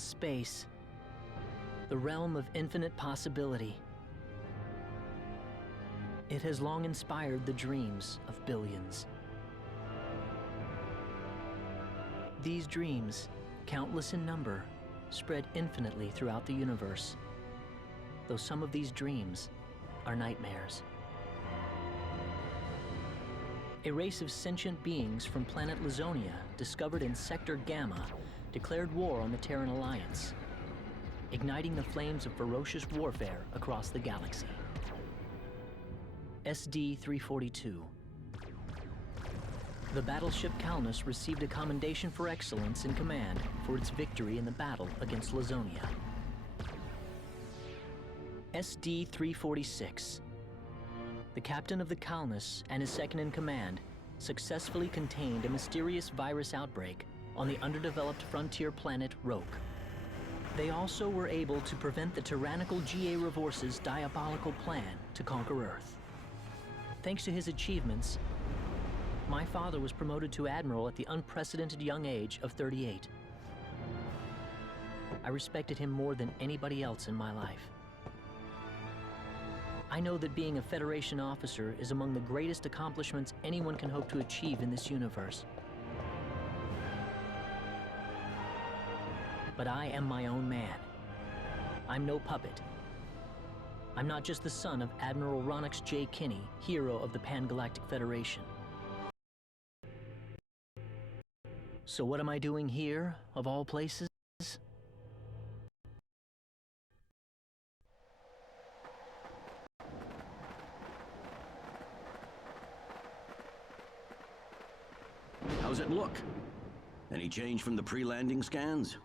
Space. The realm of infinite possibility. It has long inspired the dreams of billions. These dreams, countless in number, spread infinitely throughout the universe, though some of these dreams are nightmares. A race of sentient beings from planet Lazonia, discovered in Sector Gamma, declared war on the Terran Alliance, igniting the flames of ferocious warfare across the galaxy. SD-342. The battleship Calnus received a commendation for excellence in command for its victory in the battle against Lazonia. SD-346. The captain of the Calnus and his second-in-command successfully contained a mysterious virus outbreak on the underdeveloped frontier planet Roke. They also were able to prevent the tyrannical G.A. Revorce's diabolical plan to conquer Earth. Thanks to his achievements, my father was promoted to Admiral at the unprecedented young age of 38. I respected him more than anybody else in my life. I know that being a Federation officer is among the greatest accomplishments anyone can hope to achieve in this universe. But I am my own man. I'm no puppet. I'm not just the son of Admiral Ronix J. Kinney, hero of the Pan-Galactic Federation. So what am I doing here, of all places? How's it look? Any change from the pre-landing scans?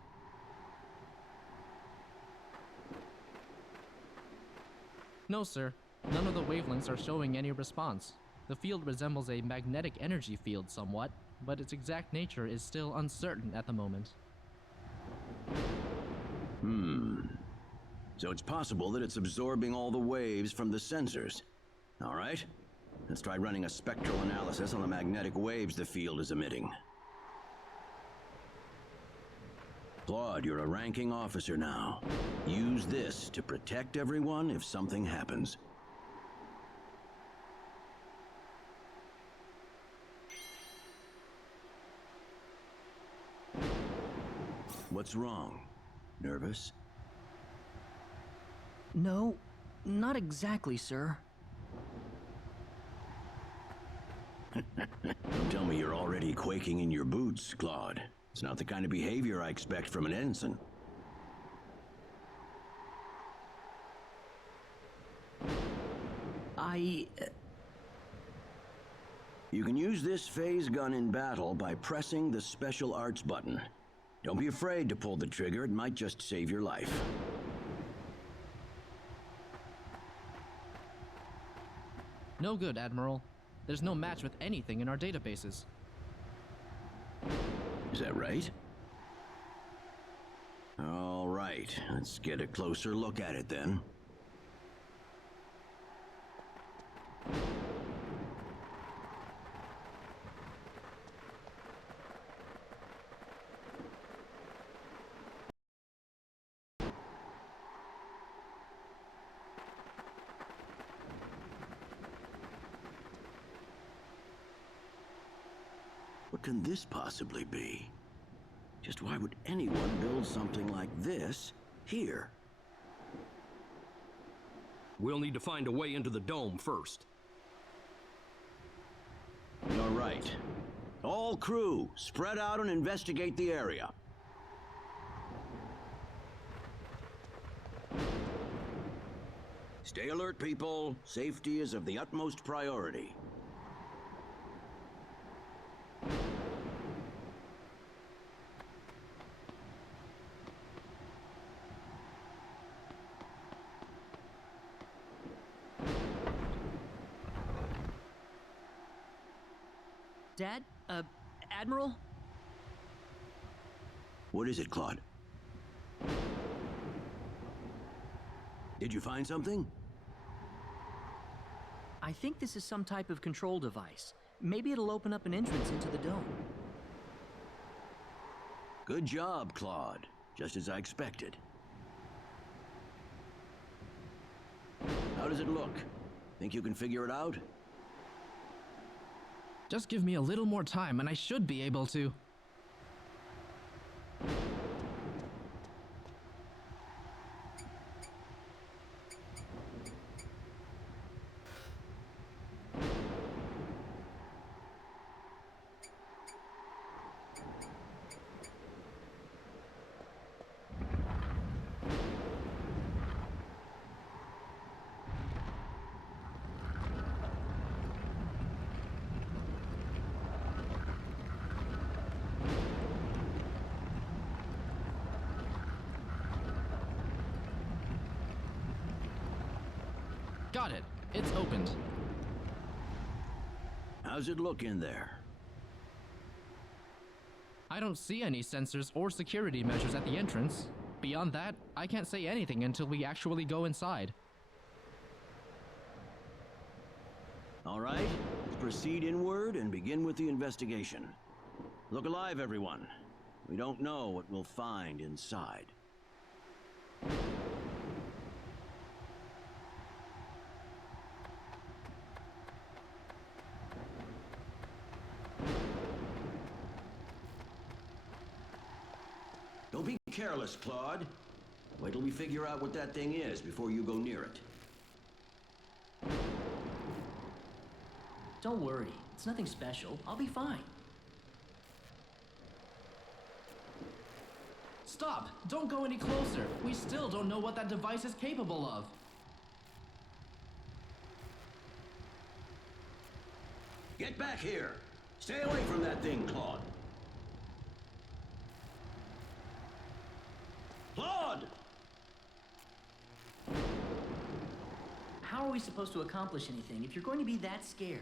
No, sir. None of the wavelengths are showing any response. The field resembles a magnetic energy field somewhat, but its exact nature is still uncertain at the moment. So it's possible that it's absorbing all the waves from the sensors. All right. Let's try running a spectral analysis on the magnetic waves the field is emitting. Claude, you're a ranking officer now. Use this to protect everyone if something happens. What's wrong? Nervous? No, not exactly, sir. Don't tell me you're already quaking in your boots, Claude. It's not the kind of behavior I expect from an ensign. You can use this phase gun in battle by pressing the special arts button. Don't be afraid to pull the trigger, it might just save your life. No good, Admiral. There's no match with anything in our databases. Is that right? All right, let's get a closer look at it then. What can this possibly be? Just why would anyone build something like this here? We'll need to find a way into the dome first. You're right. All crew, spread out and investigate the area. Stay alert, people. Safety is of the utmost priority. Dad? Admiral? What is it, Claude? Did you find something? I think this is some type of control device. Maybe it'll open up an entrance into the dome. Good job, Claude. just as I expected. How does it look? Think you can figure it out? Just give me a little more time and I should be able to. Got it. It's opened. How's it look in there? I don't see any sensors or security measures at the entrance. Beyond that, I can't say anything until we actually go inside. All right, let's proceed inward and begin with the investigation. Look alive, everyone. We don't know what we'll find inside. Don't be careless, Claude. Wait till we figure out what that thing is before you go near it. Don't worry, it's nothing special. I'll be fine. Stop! Don't go any closer! We still don't know what that device is capable of. Get back here! Stay away from that thing, Claude! Claude! How are we supposed to accomplish anything if you're going to be that scared?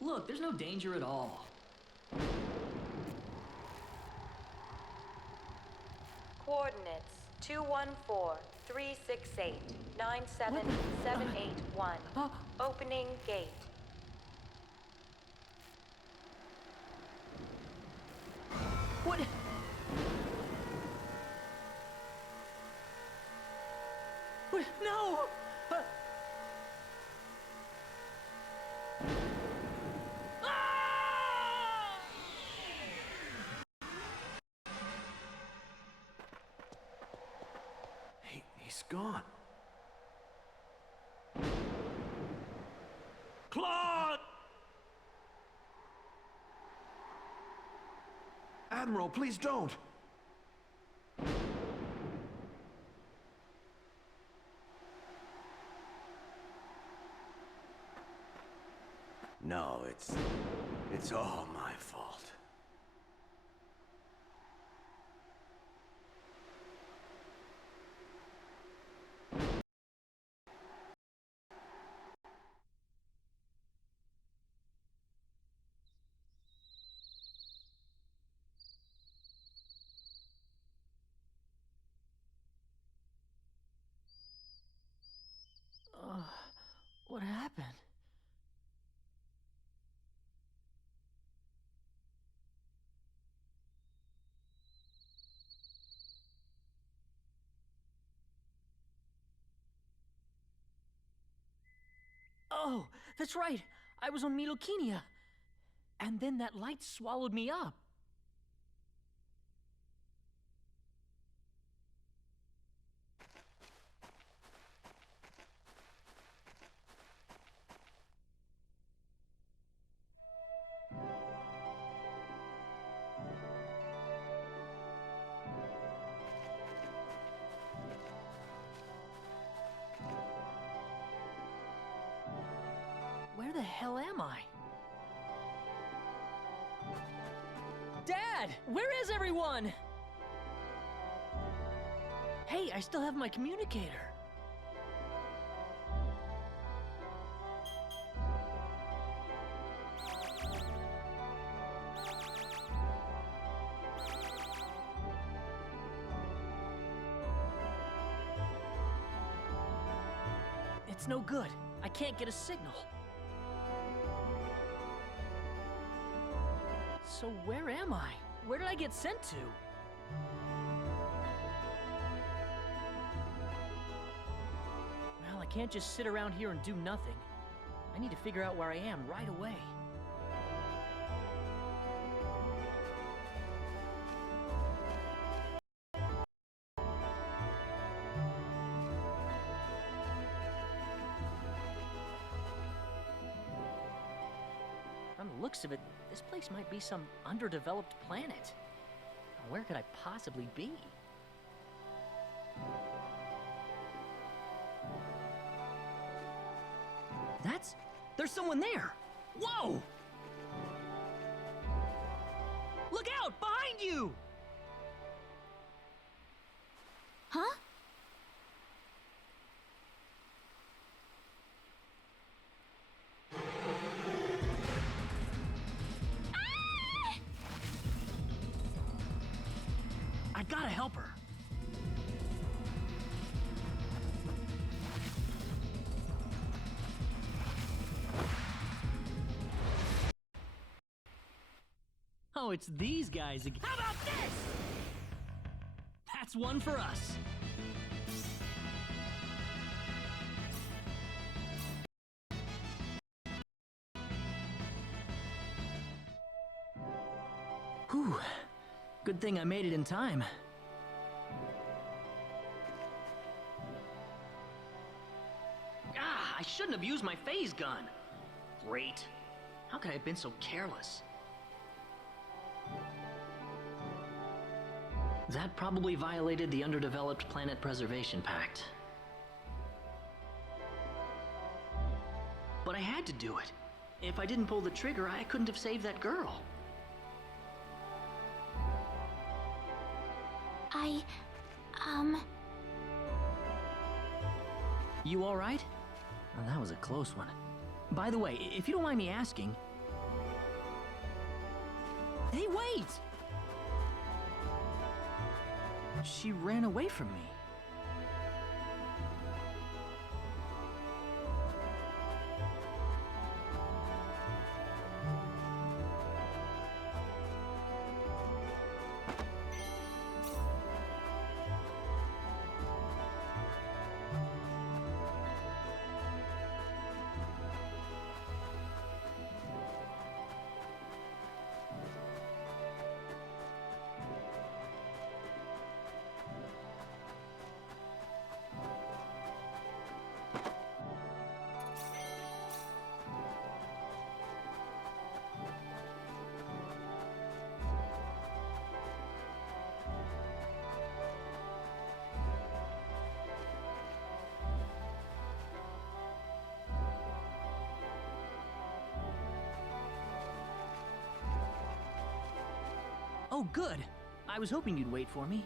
Look, there's no danger at all. Coordinates 214-368-97781. Huh? Opening gate. What? What? No! Ah! He's gone. Claude! Admiral, please don't! No, it's all my fault. What happened? Oh, that's right. I was on Milokenia. And then that light swallowed me up. Where the hell am I? Dad! Where is everyone? Hey, I still have my communicator. It's no good. I can't get a signal. So where am I? Where did I get sent to? Well, I can't just sit around here and do nothing. I need to figure out where I am right away. From the looks of it, this place might be some underdeveloped planet. Where could I possibly be? There's someone there! Whoa! Look out! Behind you! Huh? I gotta help her. Oh, it's these guys again. How about this? That's one for us. Whew. Good thing I made it in time. Ah, I shouldn't have used my phase gun. Great. How could I have been so careless? That probably violated the Underdeveloped Planet Preservation Pact. But I had to do it. If I didn't pull the trigger, I couldn't have saved that girl. You all right? Well, that was a close one. By the way, if you don't mind me asking... Hey, wait! She ran away from me. Oh, good. I was hoping you'd wait for me.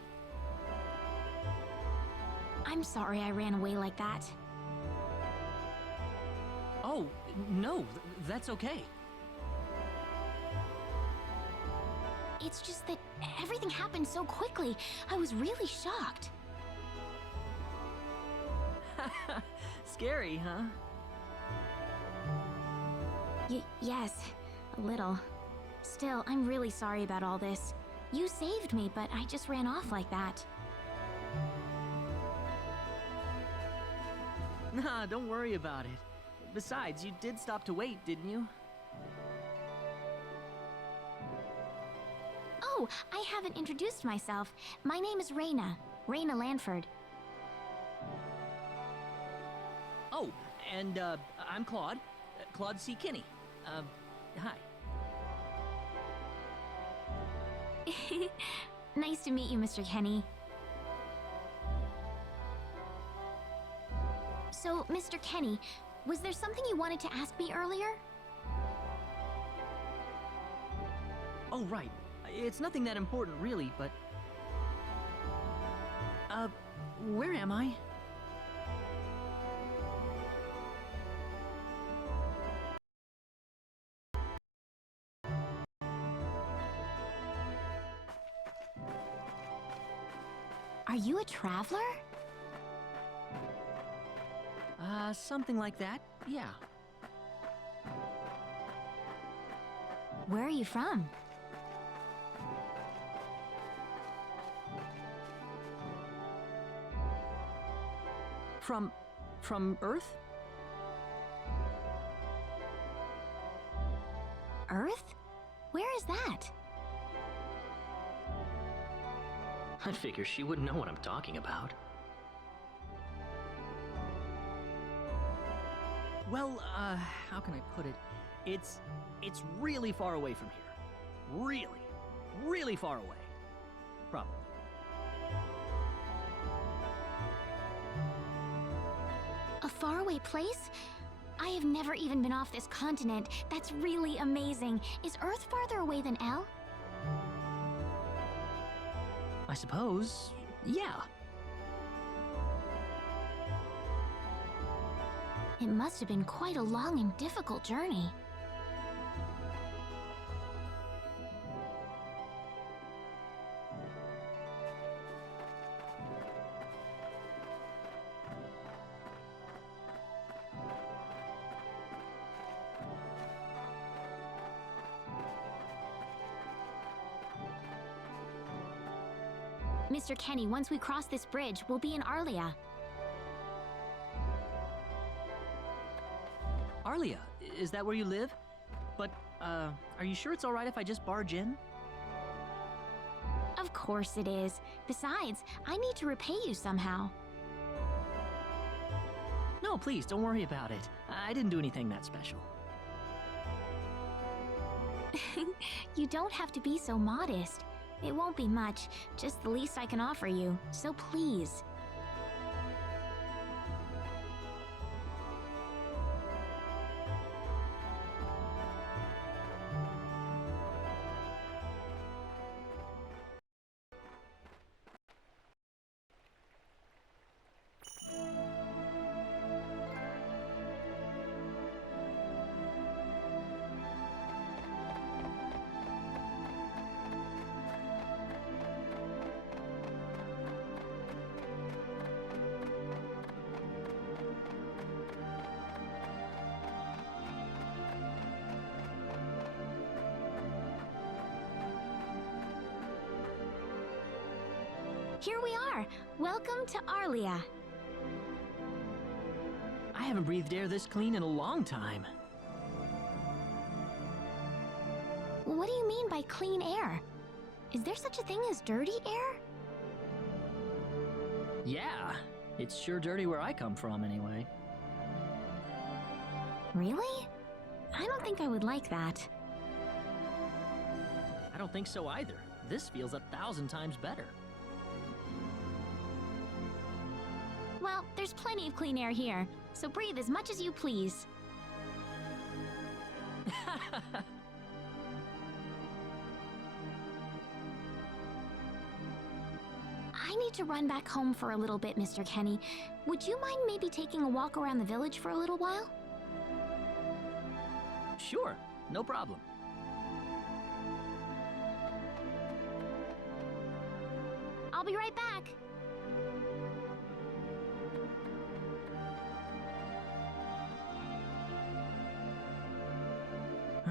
I'm sorry I ran away like that. Oh, no, that's okay. It's just that everything happened so quickly. I was really shocked. Scary, huh? Yes, a little. Still, I'm really sorry about all this. You saved me, but I just ran off like that. Nah, don't worry about it. Besides, you did stop to wait, didn't you? Oh, I haven't introduced myself. My name is Rena. Rena Lanford. Oh, and, I'm Claude. Claude C. Kinney. Hi. Nice to meet you, Mr. Kenny. So, Mr. Kenny, was there something you wanted to ask me earlier? Oh, right. It's nothing that important, really, but... where am I? Are you a traveler? Something like that, yeah. Where are you from? From Earth? Earth? Where is that? I'd figure she wouldn't know what I'm talking about. Well, how can I put it? It's really far away from here. Really, really far away. Probably. A faraway place? I have never even been off this continent. That's really amazing. Is Earth farther away than L? I suppose, yeah. It must have been quite a long and difficult journey. Mr. Kenny, once we cross this bridge, we'll be in Arlia. Arlia, is that where you live? But, are you sure it's alright if I just barge in? Of course it is. Besides, I need to repay you somehow. No, please, don't worry about it. I didn't do anything that special. You don't have to be so modest. It won't be much, just the least I can offer you, so please. Here we are! Welcome to Arlia. I haven't breathed air this clean in a long time. What do you mean by clean air? Is there such a thing as dirty air? Yeah, it's sure dirty where I come from anyway. Really? I don't think I would like that. I don't think so either. This feels 1,000 times better. Well, there's plenty of clean air here, so breathe as much as you please. I need to run back home for a little bit, Mr. Kenny. Would you mind maybe taking a walk around the village for a little while? Sure, no problem. I'll be right back.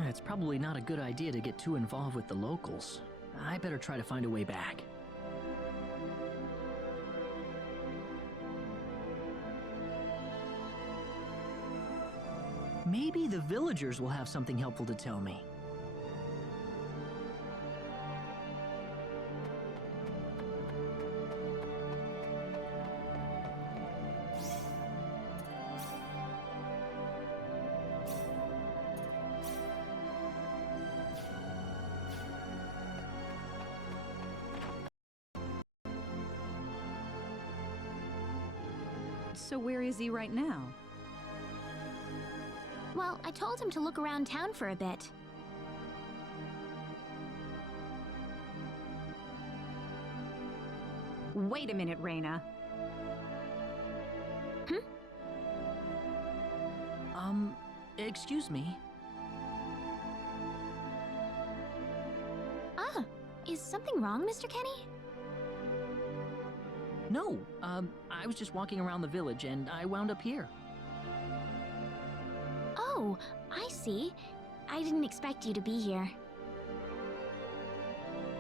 It's probably not a good idea to get too involved with the locals. I better try to find a way back. Maybe the villagers will have something helpful to tell me. So where is he right now? Well, I told him to look around town for a bit. Wait a minute, Rena. Excuse me. Ah, is something wrong, Mr. Kenny? No, I was just walking around the village and I wound up here. Oh, I see. I didn't expect you to be here.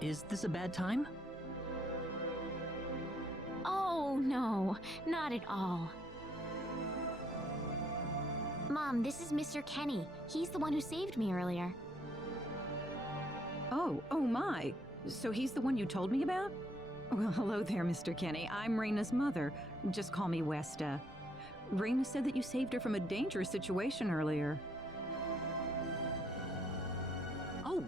Is this a bad time? Oh, no, not at all. Mom, this is Mr. Kenny. He's the one who saved me earlier. Oh my. So he's the one you told me about? Well, hello there, Mr. Kenny. I'm Rena's mother. Just call me Westa. Rena said that you saved her from a dangerous situation earlier. Oh,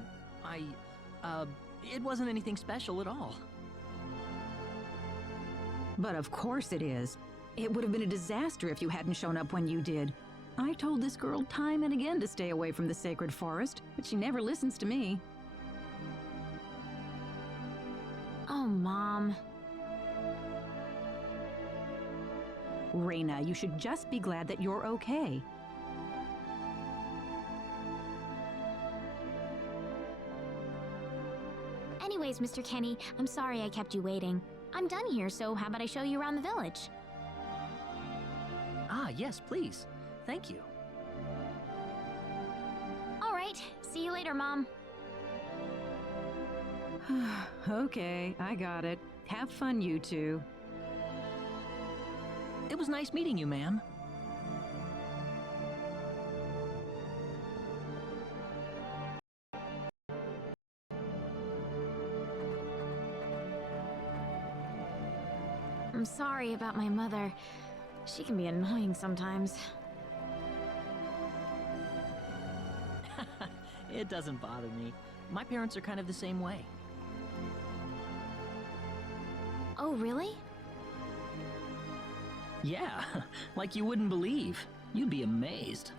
it wasn't anything special at all. But of course it is. It would have been a disaster if you hadn't shown up when you did. I told this girl time and again to stay away from the sacred forest, but she never listens to me. Oh, Mom. Rena, you should just be glad that you're okay. Anyways, Mr. Kenny, I'm sorry I kept you waiting. I'm done here, so how about I show you around the village? Ah, yes, please. Thank you. All right, see you later, Mom. Okay, I got it. Have fun, you two. It was nice meeting you, ma'am. I'm sorry about my mother. She can be annoying sometimes. It doesn't bother me. My parents are kind of the same way. Oh, really? Yeah, like you wouldn't believe. You'd be amazed.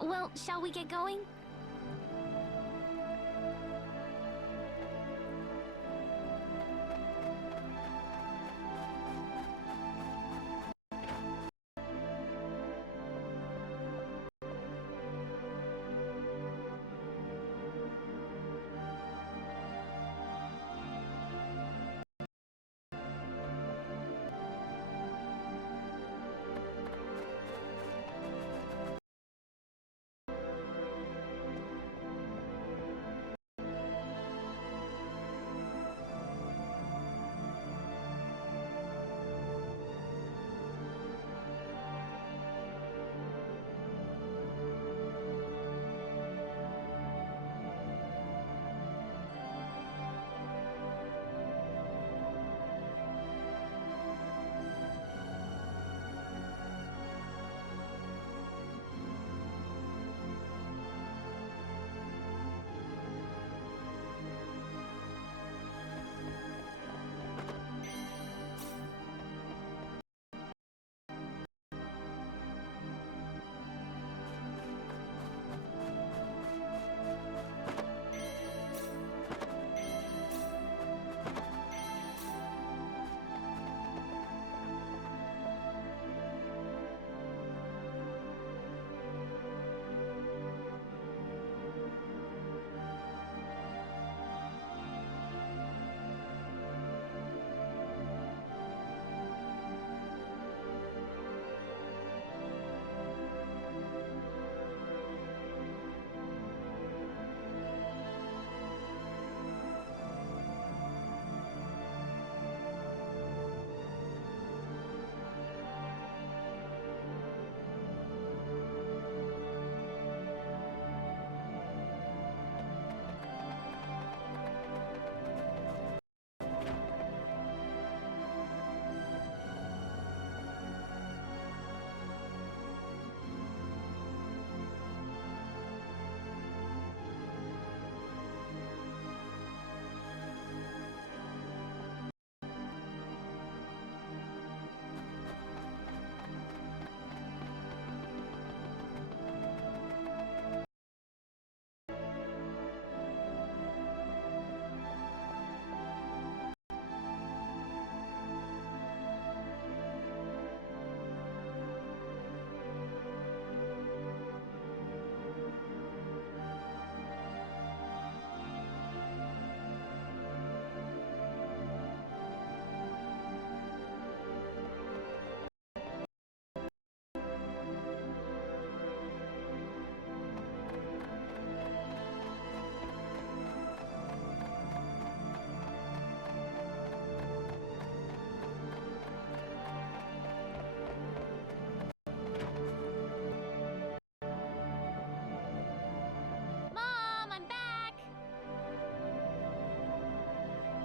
Well, shall we get going?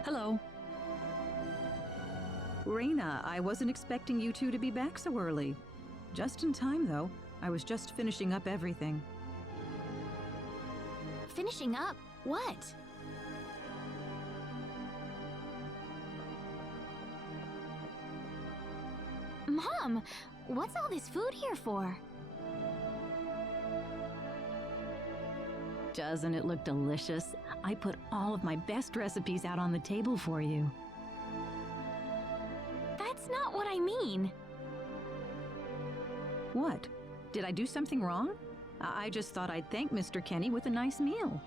Hello. Rena, I wasn't expecting you two to be back so early. Just in time, though. I was just finishing up everything. Finishing up? What? Mom, what's all this food here for? Doesn't it look delicious? I put all of my best recipes out on the table for you. That's not what I mean. What? Did I do something wrong? I just thought I'd thank Mr. Kenny with a nice meal.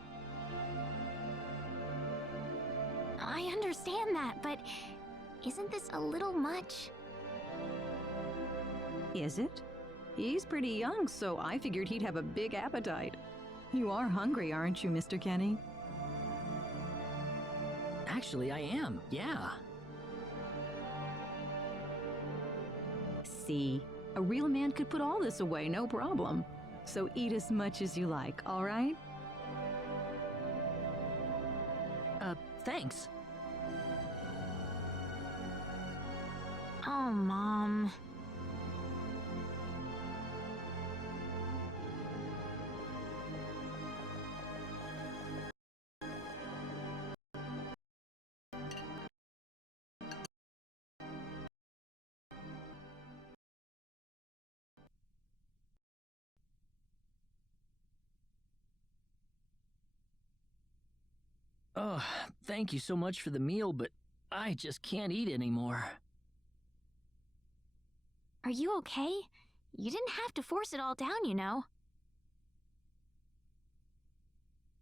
I understand that, but isn't this a little much? Is it? He's pretty young, so I figured he'd have a big appetite. You are hungry, aren't you, Mr. Kenny? Actually, I am, yeah. See, a real man could put all this away, no problem. So eat as much as you like, all right? Thanks. Oh, Mom. Oh, thank you so much for the meal, but I just can't eat anymore. Are you okay? You didn't have to force it all down, you know.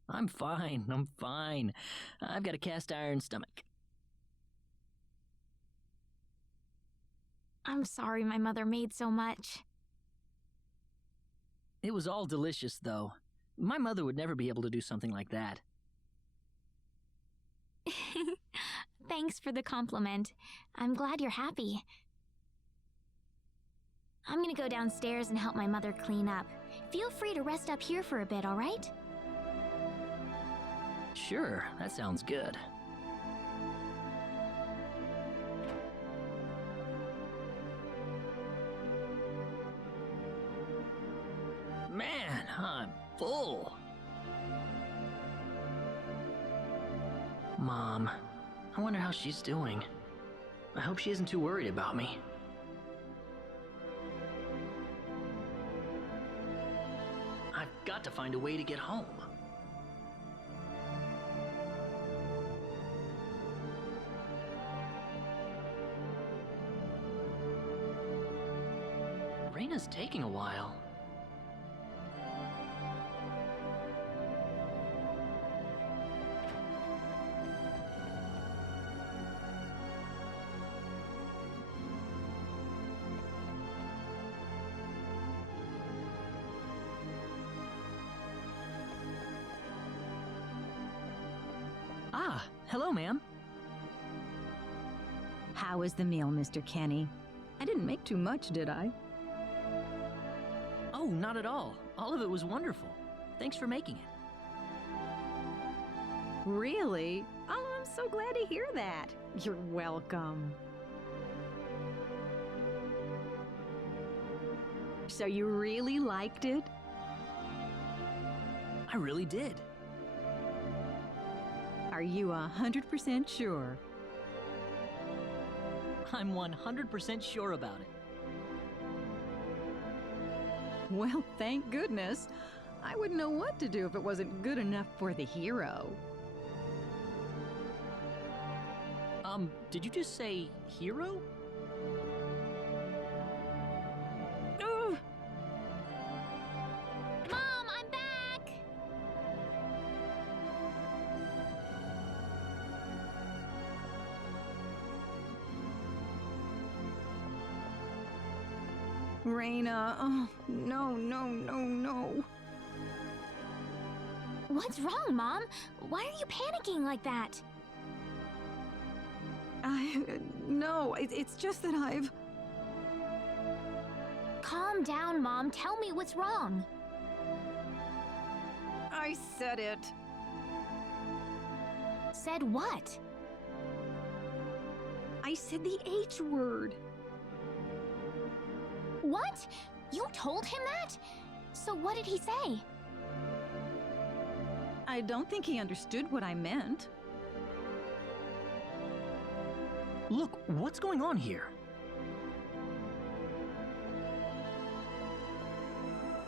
I'm fine. I've got a cast iron stomach. I'm sorry my mother made so much. It was all delicious, though. My mother would never be able to do something like that. Thanks for the compliment. I'm glad you're happy. I'm gonna go downstairs and help my mother clean up. Feel free to rest up here for a bit, all right? Sure, that sounds good. Man, I'm full. Mom, I wonder how she's doing. I hope she isn't too worried about me. I've got to find a way to get home. Rena's taking a while. Ah, hello, ma'am. How was the meal, Mr. Kenny? I didn't make too much, did I? Oh, not at all. All of it was wonderful. Thanks for making it. Really? Oh, I'm so glad to hear that. You're welcome. So you really liked it? I really did. Are you 100% sure? I'm 100% sure about it. Well, thank goodness. I wouldn't know what to do if it wasn't good enough for the hero. Did you just say hero? Ugh. Mom, I'm back! Rena, oh, no. What's wrong, Mom? Why are you panicking like that? No, it's just that I've... Calm down, Mom. Tell me what's wrong. I said it. Said what? I said the H word. What? You told him that? So what did he say? I don't think he understood what I meant. Look, what's going on here?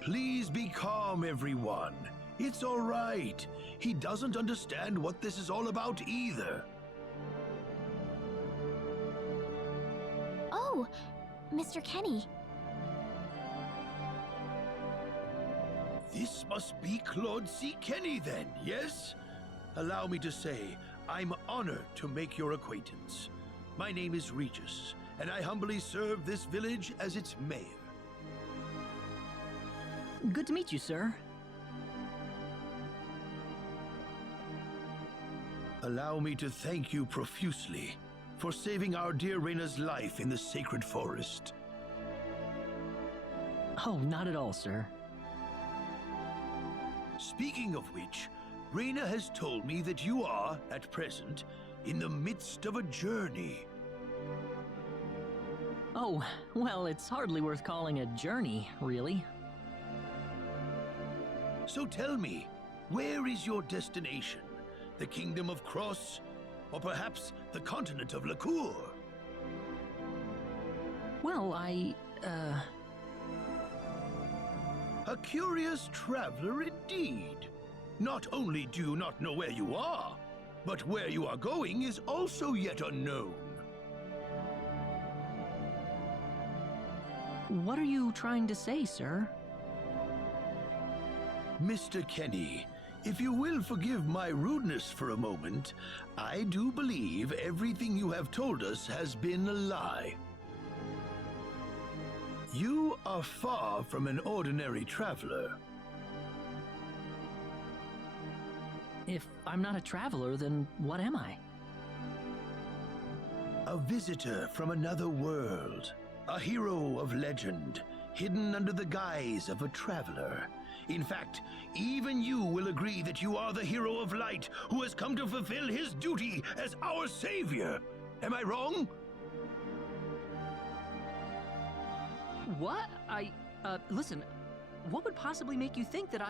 Please be calm, everyone. It's all right. He doesn't understand what this is all about either. Oh, Mr. Kenny. This must be Claude C. Kenny then, yes? Allow me to say, I'm honored to make your acquaintance. My name is Regis, and I humbly serve this village as its mayor. Good to meet you, sir. Allow me to thank you profusely for saving our dear Rena's life in the sacred forest. Oh, not at all, sir. Speaking of which, Rena has told me that you are, at present, in the midst of a journey. Oh, well, it's hardly worth calling a journey, really. So tell me, where is your destination? The Kingdom of Cross? Or perhaps the continent of Lacour? Well, A curious traveler indeed. Not only do you not know where you are, but where you are going is also yet unknown. What are you trying to say, sir? Mr. Kenny, if you will forgive my rudeness for a moment, I do believe everything you have told us has been a lie. You are far from an ordinary traveler. If I'm not a traveler, then what am I? A visitor from another world. A hero of legend, hidden under the guise of a traveler. In fact, even you will agree that you are the hero of light who has come to fulfill his duty as our savior. Am I wrong? What? Listen, what would possibly make you think that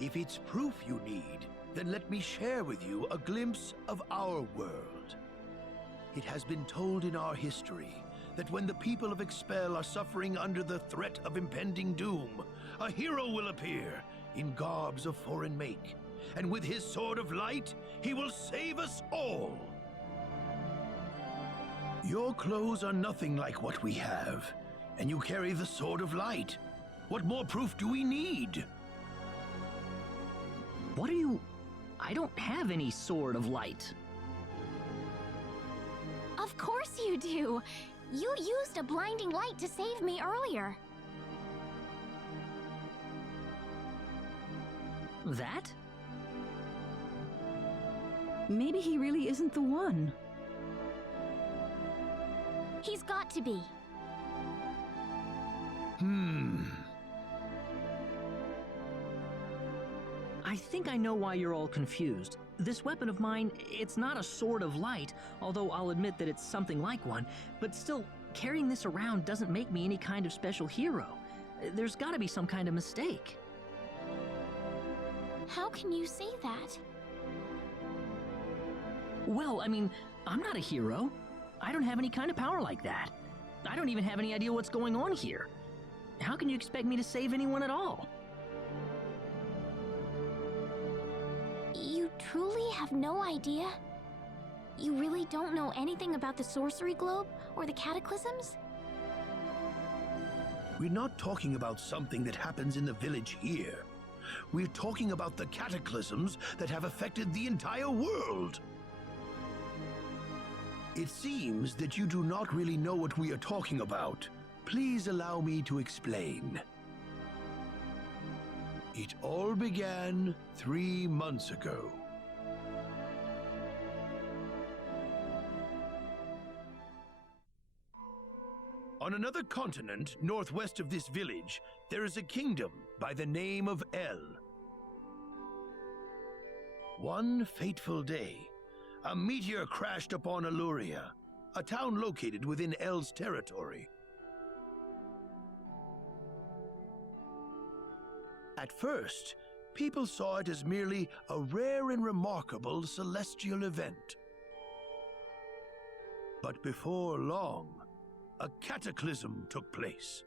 If it's proof you need, then let me share with you a glimpse of our world. It has been told in our history that when the people of Expel are suffering under the threat of impending doom, a hero will appear in garbs of foreign make, and with his sword of light, he will save us all. Your clothes are nothing like what we have, and you carry the sword of light. What more proof do we need? What are you... I don't have any sword of light. Of course you do. You used a blinding light to save me earlier. That? Maybe he really isn't the one. He's got to be. I think I know why you're all confused. This weapon of mine, it's not a sword of light, although I'll admit that it's something like one, but still, carrying this around doesn't make me any kind of special hero. There's gotta be some kind of mistake. How can you say that? Well, I mean, I'm not a hero. I don't have any kind of power like that. I don't even have any idea what's going on here. How can you expect me to save anyone at all? You truly have no idea? You really don't know anything about the sorcery globe or the cataclysms? We're not talking about something that happens in the village here. We're talking about the cataclysms that have affected the entire world. It seems that you do not really know what we are talking about. Please allow me to explain. It all began 3 months ago. On another continent, northwest of this village, there is a kingdom by the name of El. One fateful day, A meteor crashed upon Aluria, a town located within El's territory. At first, people saw it as merely a rare and remarkable celestial event. But before long, a cataclysm took place.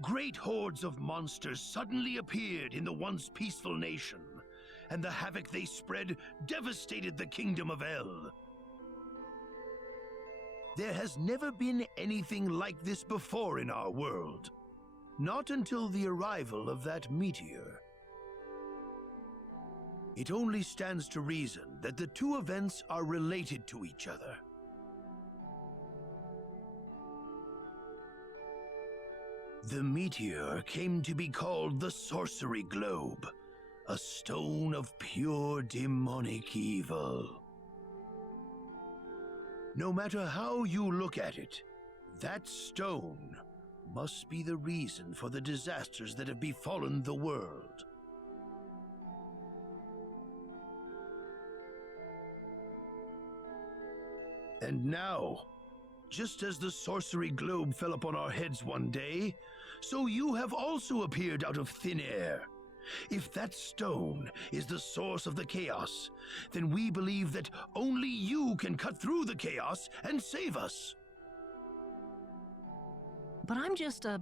Great hordes of monsters suddenly appeared in the once peaceful nation, and the havoc they spread devastated the kingdom of El. There has never been anything like this before in our world. Not until the arrival of that meteor. It only stands to reason that the two events are related to each other. The meteor came to be called the Sorcery Globe, a stone of pure demonic evil. No matter how you look at it, that stone must be the reason for the disasters that have befallen the world. And now, just as the sorcery globe fell upon our heads one day, so you have also appeared out of thin air. If that stone is the source of the chaos, then we believe that only you can cut through the chaos and save us. But I'm just a...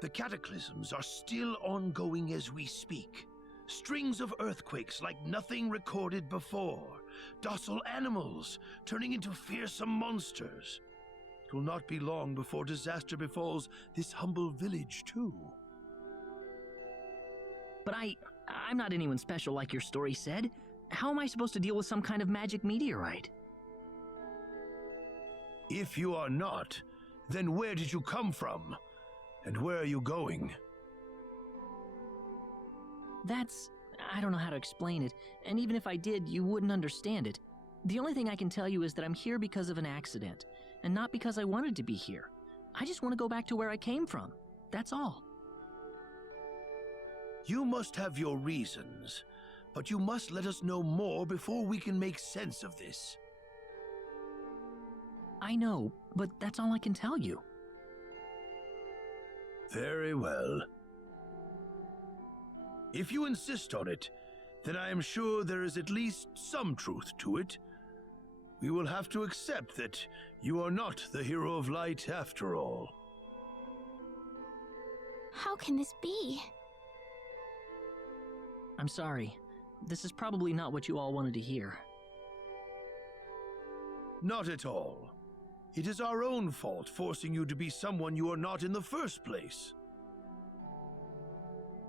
The cataclysms are still ongoing as we speak. Strings of earthquakes like nothing recorded before. Docile animals turning into fearsome monsters. It will not be long before disaster befalls this humble village, too. But I'm not anyone special like your story said. How am I supposed to deal with some kind of magic meteorite? If you are not, then where did you come from? And where are you going? I don't know how to explain it, and even if I did, you wouldn't understand it. The only thing I can tell you is that I'm here because of an accident, and not because I wanted to be here. I just want to go back to where I came from. That's all. You must have your reasons, but you must let us know more before we can make sense of this. I know, but that's all I can tell you. Very well. If you insist on it, then I am sure there is at least some truth to it. We will have to accept that you are not the hero of light after all. How can this be? I'm sorry. This is probably not what you all wanted to hear. Not at all. It is our own fault forcing you to be someone you are not in the first place.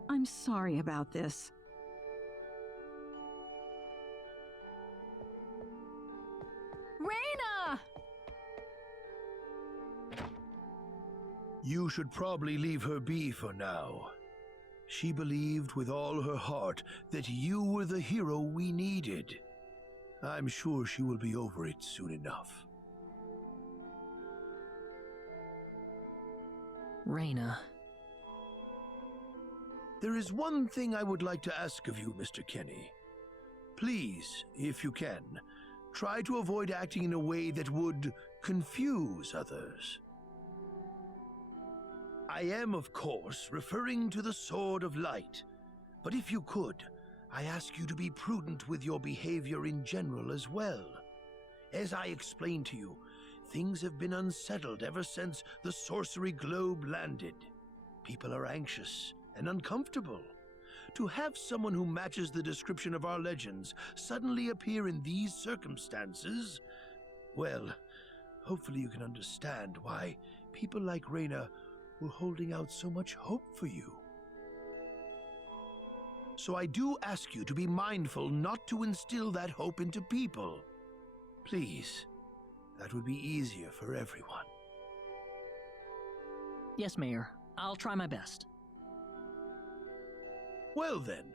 I'm sorry about this. Rena! You should probably leave her be for now. She believed with all her heart that you were the hero we needed. I'm sure she will be over it soon enough. Rena. There is one thing I would like to ask of you, Mr. Kenny. Please, if you can, try to avoid acting in a way that would confuse others. I am, of course, referring to the Sword of Light, but if you could, I ask you to be prudent with your behavior in general as well. As I explained to you, things have been unsettled ever since the Sorcery Globe landed. People are anxious and uncomfortable. To have someone who matches the description of our legends suddenly appear in these circumstances, well, hopefully you can understand why people like Rena were holding out so much hope for you. So I do ask you to be mindful not to instill that hope into people. Please, that would be easier for everyone. Yes, Mayor. I'll try my best. Well then,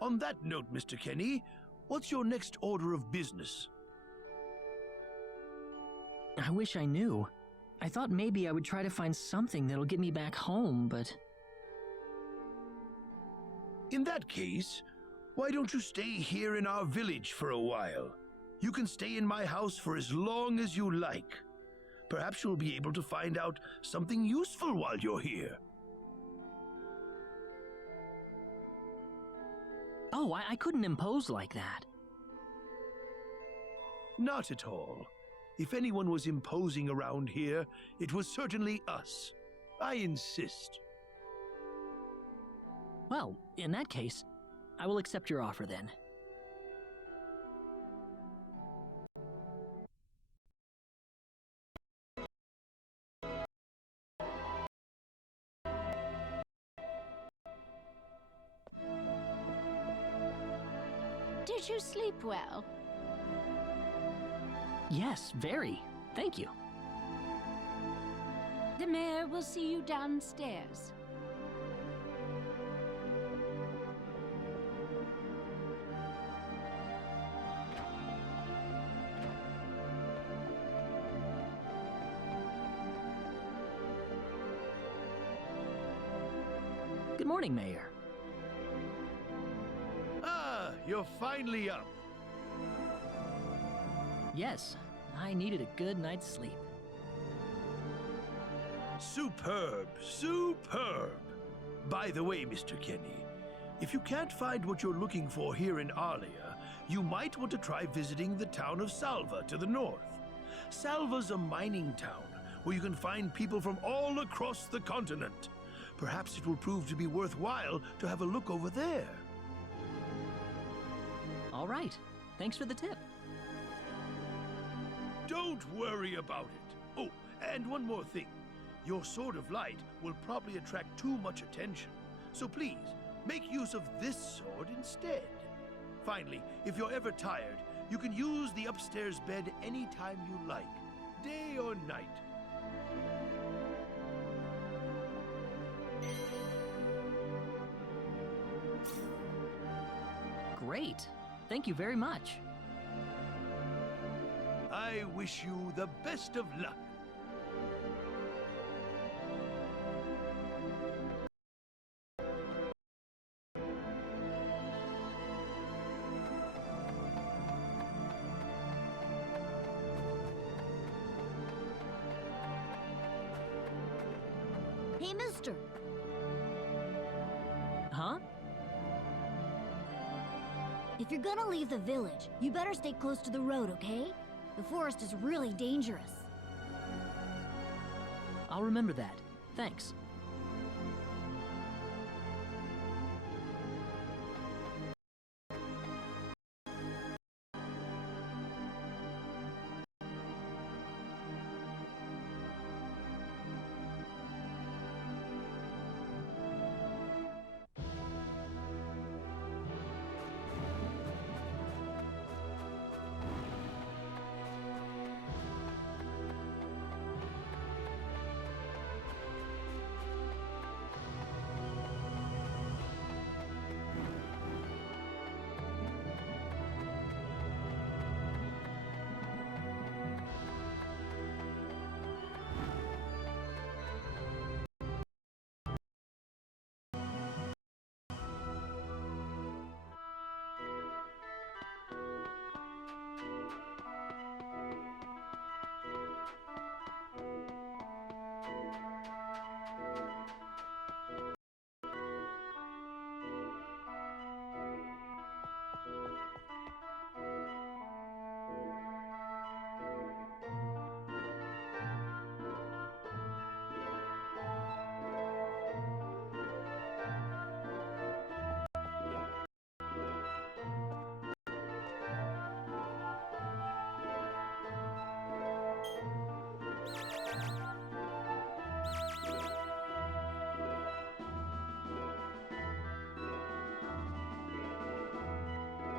on that note, Mr. Kenny, what's your next order of business? I wish I knew. I thought maybe I would try to find something that'll get me back home, but... In that case, why don't you stay here in our village for a while? You can stay in my house for as long as you like. Perhaps you'll be able to find out something useful while you're here. Oh, I couldn't impose like that. Not at all. If anyone was imposing around here, it was certainly us. I insist. Well, in that case, I will accept your offer then. Did you sleep well? Yes, very. Thank you. The mayor will see you downstairs. Good morning, Mayor. Ah, you're finally up. Yes, I needed a good night's sleep. Superb, superb. By the way, Mr. Kenny, if you can't find what you're looking for here in Arlia, you might want to try visiting the town of Salva to the north. Salva's a mining town where you can find people from all across the continent. Perhaps it will prove to be worthwhile to have a look over there. All right. Thanks for the tip. Don't worry about it. Oh, and one more thing. Your sword of light will probably attract too much attention. So please, make use of this sword instead. Finally, if you're ever tired, you can use the upstairs bed anytime you like, day or night. Great. Thank you very much. I wish you the best of luck. Hey, mister. Huh? If you're gonna leave the village, you better stay close to the road, okay? The forest is really dangerous. I'll remember that. Thanks.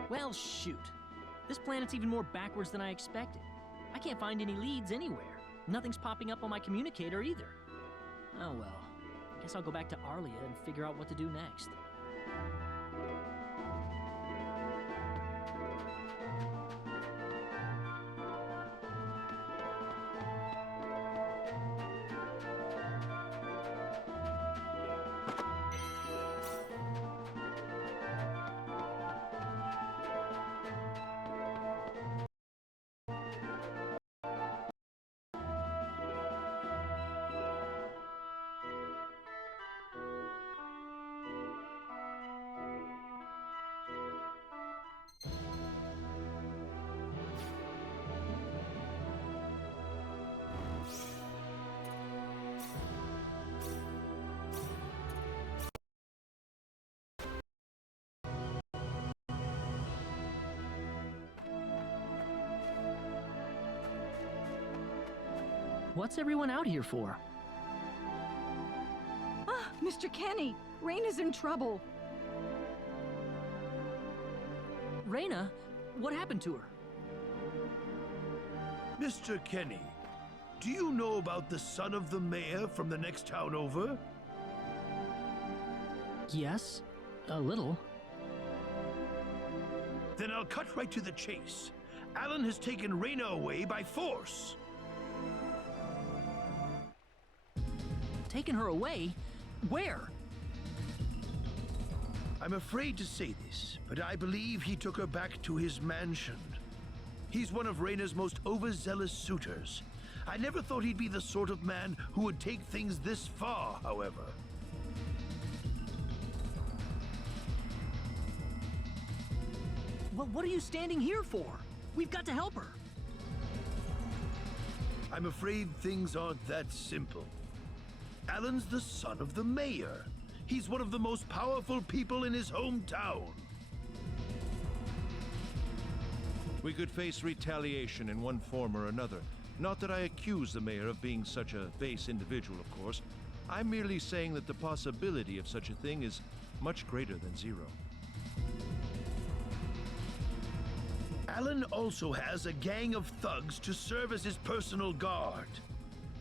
Well, shoot. This planet's even more backwards than I expected. I can't find any leads anywhere. Nothing's popping up on my communicator either. Oh well. Guess I'll go back to Arlia and figure out what to do next. What's everyone out here for? Ah, Mr. Kenny, Rena's in trouble. Rena? What happened to her? Mr. Kenny, do you know about the son of the mayor from the next town over? Yes, a little. Then I'll cut right to the chase. Alan has taken Rena away by force. Taken her away? Where? I'm afraid to say this, but I believe he took her back to his mansion. He's one of Rena's most overzealous suitors. I never thought he'd be the sort of man who would take things this far, however. Well, what are you standing here for? We've got to help her. I'm afraid things aren't that simple. Alan's the son of the mayor. He's one of the most powerful people in his hometown. We could face retaliation in one form or another. Not that I accuse the mayor of being such a base individual, of course. I'm merely saying that the possibility of such a thing is much greater than zero. Alan also has a gang of thugs to serve as his personal guard.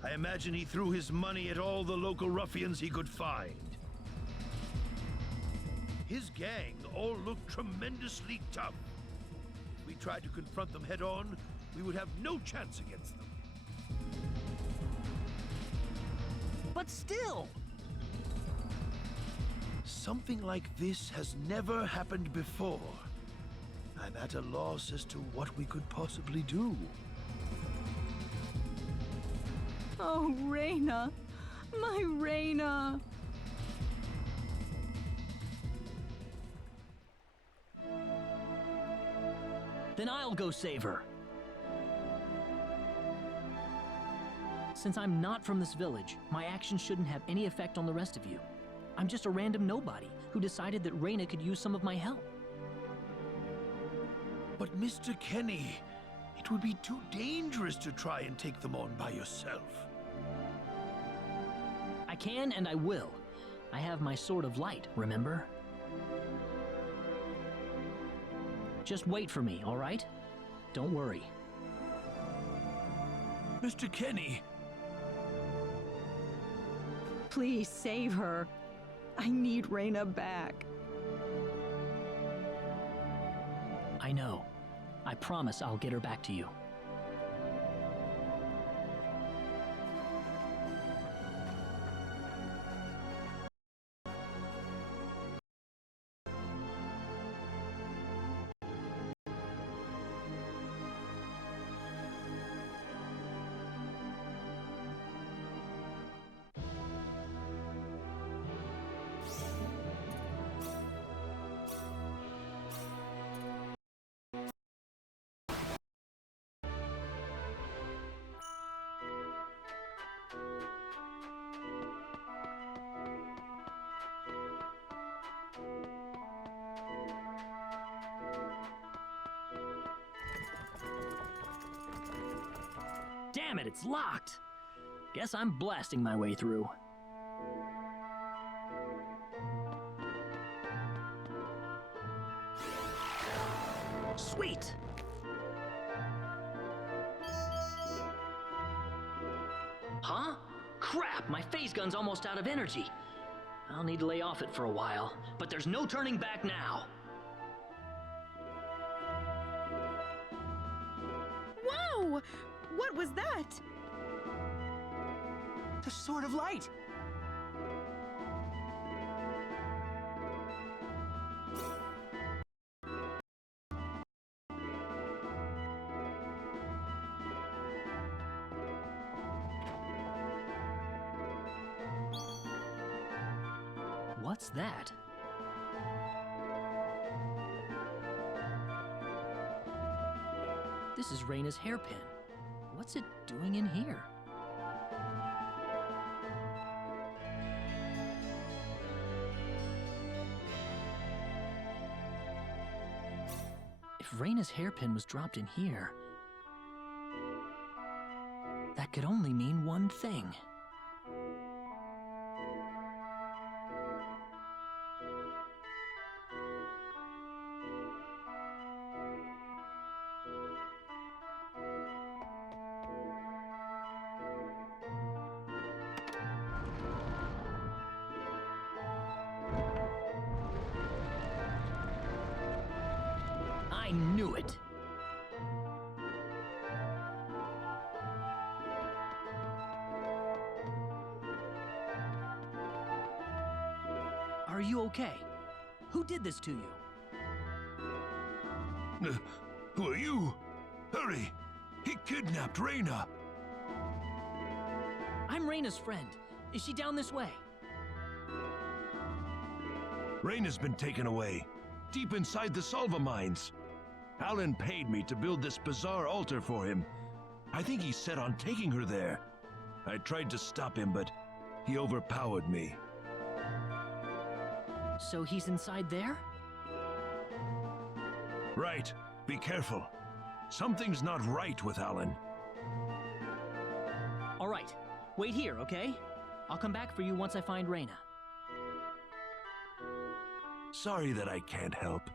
I imagine he threw his money at all the local ruffians he could find. His gang all look tremendously tough. If we tried to confront them head-on, we would have no chance against them. But still! Something like this has never happened before. I'm at a loss as to what we could possibly do. Oh, Rena. My Rena. Then I'll go save her. Since I'm not from this village, my actions shouldn't have any effect on the rest of you. I'm just a random nobody who decided that Rena could use some of my help. But Mr. Kenny, it would be too dangerous to try and take them on by yourself. I can and I will. I have my sword of light, remember? Just wait for me, all right? Don't worry. Mr. Kenny! Please save her. I need Rena back. I know. I promise I'll get her back to you. Damn it, it's locked! Guess I'm blasting my way through. Sweet! Huh? Crap, my phase gun's almost out of energy. I'll need to lay off it for a while, but there's no turning back now. Whoa! What was that? The Sword of Light! What's that? This is Rena's hairpin. What's it doing in here? If Rena's hairpin was dropped in here, that That could only mean one thing. I knew it! Are you okay? Who did this to you? Who are you? Hurry! He kidnapped Rena! I'm Rena's friend. Is she down this way? Rena's been taken away, deep inside the Salva mines. Alan paid me to build this bizarre altar for him. I think he's set on taking her there. I tried to stop him, but he overpowered me. So he's inside there? Right. Be careful. Something's not right with Alan. All right. Wait here, okay? I'll come back for you once I find Rena. Sorry that I can't help.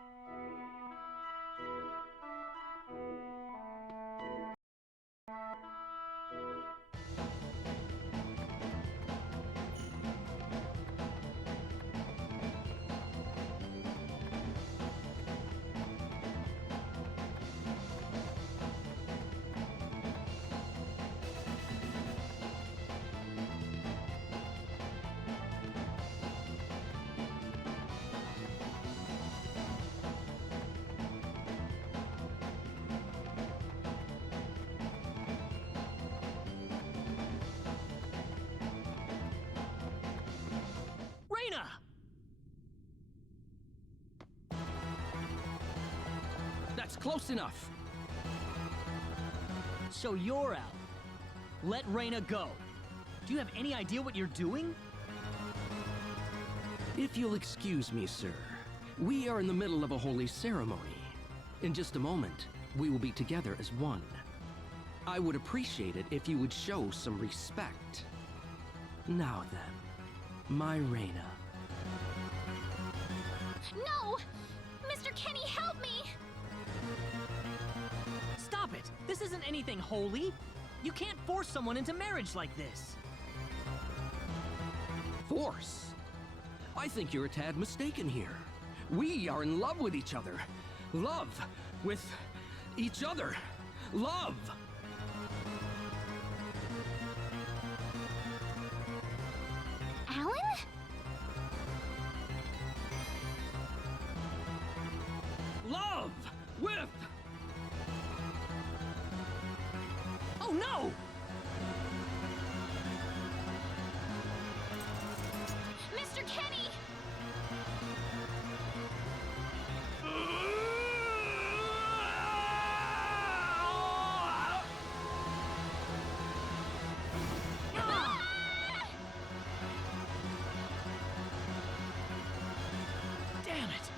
Rena! That's close enough. So you're out. Let Rena go. Do you have any idea what you're doing? If you'll excuse me, sir, we are in the middle of a holy ceremony. In just a moment, we will be together as one. I would appreciate it if you would show some respect. Now then, my Rena. No! Mr. Kenny, help me! Stop it! This isn't anything holy! You can't force someone into marriage like this! Force? I think you're a tad mistaken here. We are in love with each other. Love with each other. Love! Alan? Love with... Oh no! Mr. Kenny! Damn it!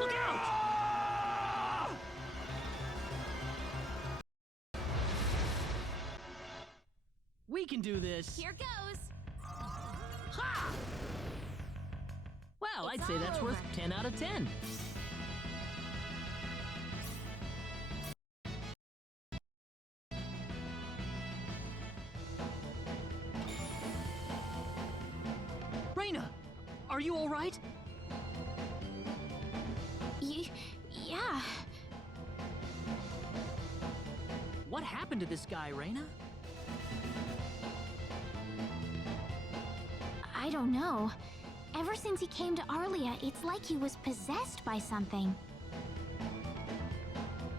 Look out! We can do this! Here goes! Ha! Well, I'd say that's worth 10 out of 10. Rena, are you all right? Yeah. What happened to this guy, Rena? I don't know. Ever since he came to Arlia, it's like he was possessed by something.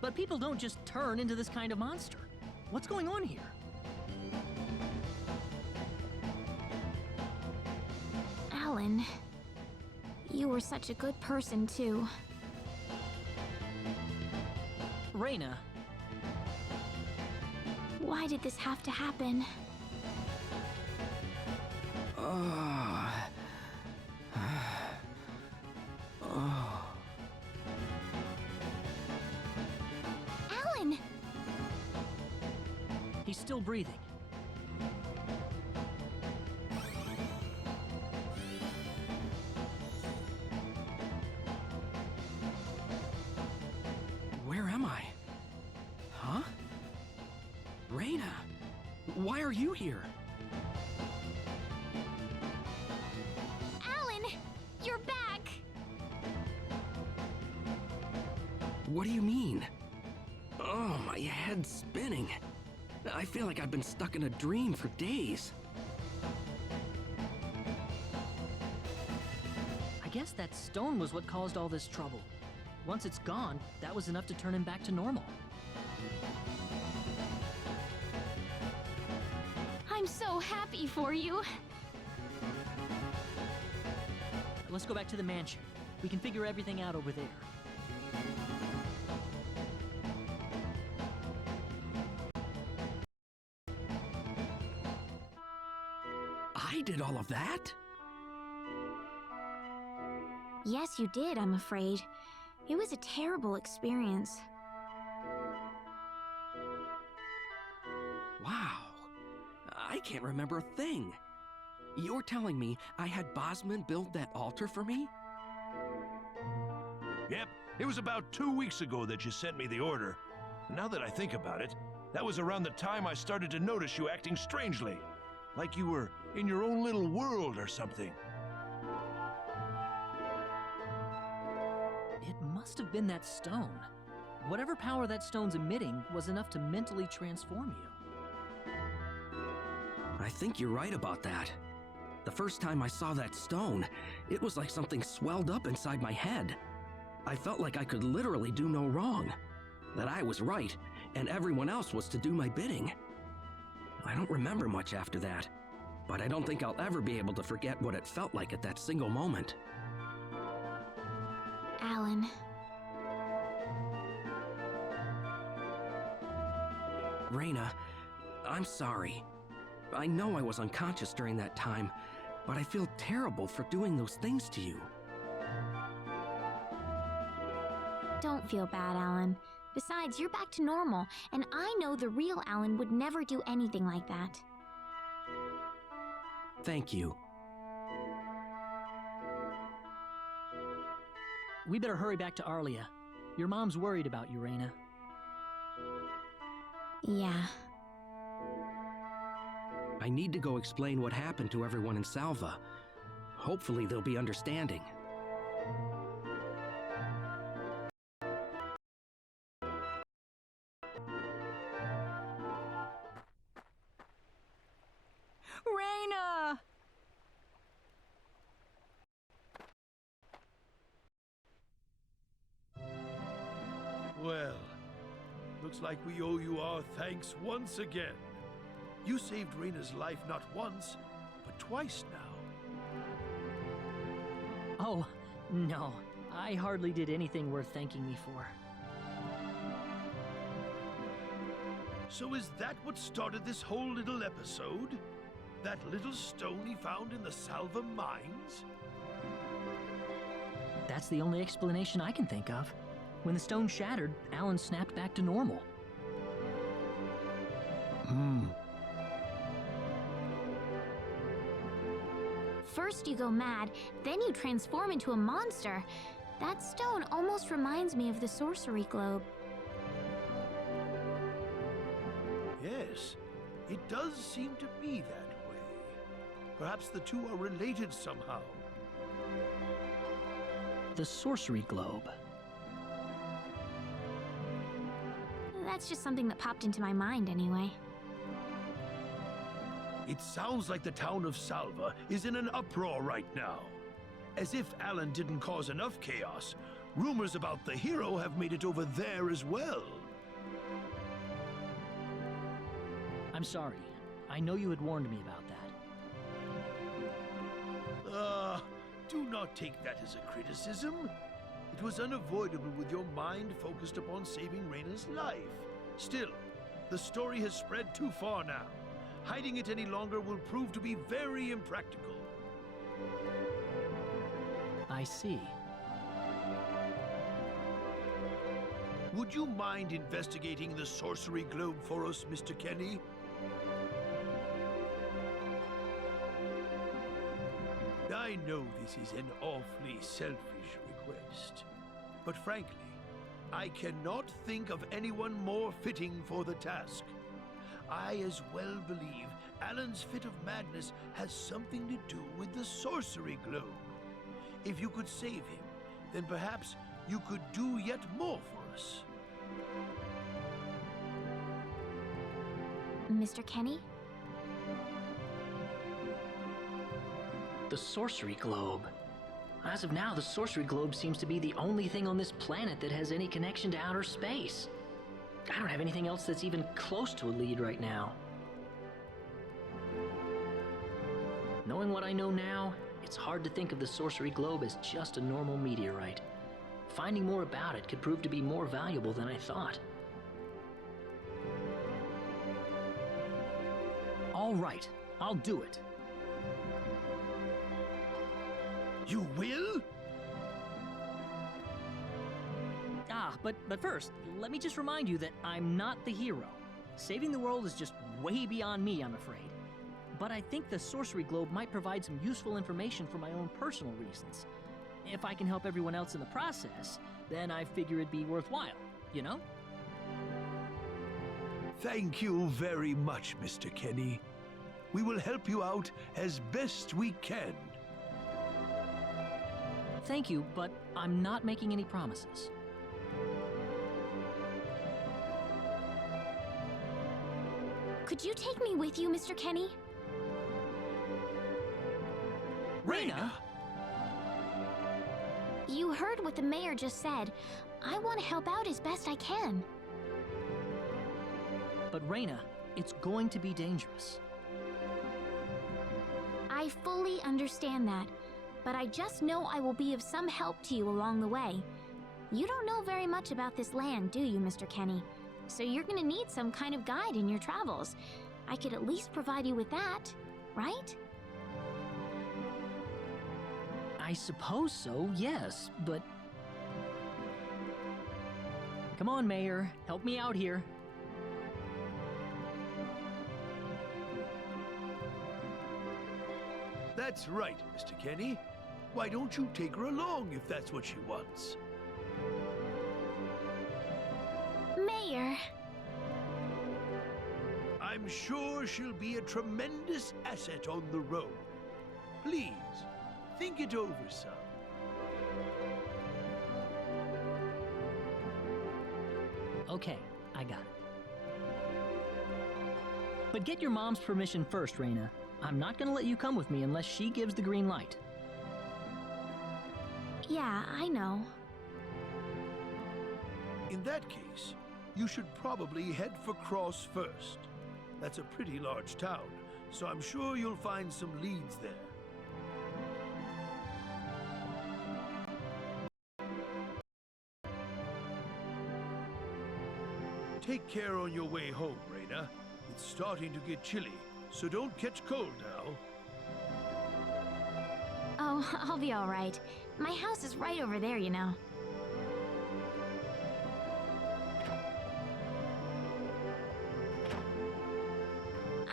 But people don't just turn into this kind of monster. What's going on here? Alan, you were such a good person, too. Rena, Why did this have to happen? Alan! still breathing. Where am I? Huh? Rena, why are you here? Alan, you're back! What do you mean? Oh, my head's spinning. I feel like I've been stuck in a dream for days. I guess that stone was what caused all this trouble. Once it's gone, that was enough to turn him back to normal. I'm so happy for you. Let's go back to the mansion. We can figure everything out over there. I did all of that? Yes, you did, I'm afraid. It was a terrible experience. Wow. I can't remember a thing. You're telling me I had Bosman build that altar for me? Yep, it was about 2 weeks ago that you sent me the order. Now that I think about it, that was around the time I started to notice you acting strangely. Like you were in your own little world or something. It must have been that stone. Whatever power that stone's emitting was enough to mentally transform you. I think you're right about that. The first time I saw that stone, it was like something swelled up inside my head. I felt like I could literally do no wrong. That I was right, and everyone else was to do my bidding. I don't remember much after that, but I don't think I'll ever be able to forget what it felt like at that single moment. Alan. Rena, I'm sorry. I know I was unconscious during that time, but I feel terrible for doing those things to you. Don't feel bad, Alan. Besides, you're back to normal, and I know the real Alan would never do anything like that. Thank you. We better hurry back to Arlia. Your mom's worried about you, Rena. Yeah. I need to go explain what happened to everyone in Salva. Hopefully they'll be understanding. Rena! Well, looks like we owe you our thanks once again. You saved Rena's life not once, but twice now. Oh, no. I hardly did anything worth thanking me for. So is that what started this whole little episode? That little stone he found in the Salva mines? That's the only explanation I can think of. When the stone shattered, Alan snapped back to normal. First you go mad, then you transform into a monster. That stone almost reminds me of the sorcery globe. Yes, it does seem to be that way. Perhaps the two are related somehow. The sorcery globe. That's just something that popped into my mind anyway. It sounds like the town of Salva is in an uproar right now. As if Alan didn't cause enough chaos, rumors about the hero have made it over there as well. I'm sorry. I know you had warned me about that. Do not take that as a criticism. It was unavoidable with your mind focused upon saving Rena's life. Still, the story has spread too far now. Hiding it any longer will prove to be very impractical. I see. Would you mind investigating the sorcery globe for us, Mr. Kenny? I know this is an awfully selfish request, but frankly, I cannot think of anyone more fitting for the task. I as well believe Alan's fit of madness has something to do with the sorcery globe. If you could save him, then perhaps you could do yet more for us. Mr. Kenny? The sorcery globe. As of now, the sorcery globe seems to be the only thing on this planet that has any connection to outer space. I don't have anything else that's even close to a lead right now. Knowing what I know now, it's hard to think of the sorcery globe as just a normal meteorite. Finding more about it could prove to be more valuable than I thought. All right, I'll do it. You will? But first, let me just remind you that I'm not the hero. Saving the world is just way beyond me, I'm afraid. But I think the sorcery globe might provide some useful information for my own personal reasons. If I can help everyone else in the process, then I figure it'd be worthwhile, you know? Thank you very much, Mr. Kenny. We will help you out as best we can. Thank you, but I'm not making any promises. Could you take me with you, Mr. Kenny? Rena! You heard what the mayor just said. I want to help out as best I can. But Rena, it's going to be dangerous. I fully understand that, but I just know I will be of some help to you along the way. You don't know very much about this land, do you, Mr. Kenny? So you're gonna need some kind of guide in your travels. I could at least provide you with that, right? I suppose so, yes, but... Come on, Mayor, help me out here. That's right, Mr. Kenny. Why don't you take her along if that's what she wants? Mayor. I'm sure she'll be a tremendous asset on the road. Please, think it over some. Okay, I got it. But get your mom's permission first, Rena. I'm not gonna let you come with me unless she gives the green light. Yeah, I know. In that case, you should probably head for Cross first. That's a pretty large town, so I'm sure you'll find some leads there. Take care on your way home, Rena. It's starting to get chilly, so don't catch cold now. Oh, I'll be all right. My house is right over there, you know.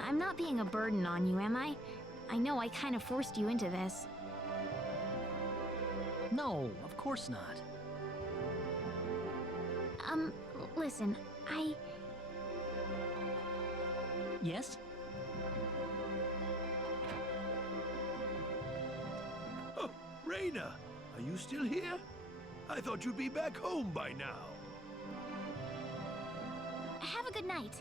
I'm not being a burden on you, am I? I know I kind of forced you into this. No, of course not. Listen, Yes? Oh, Rena, are you still here? I thought you'd be back home by now. Have a good night.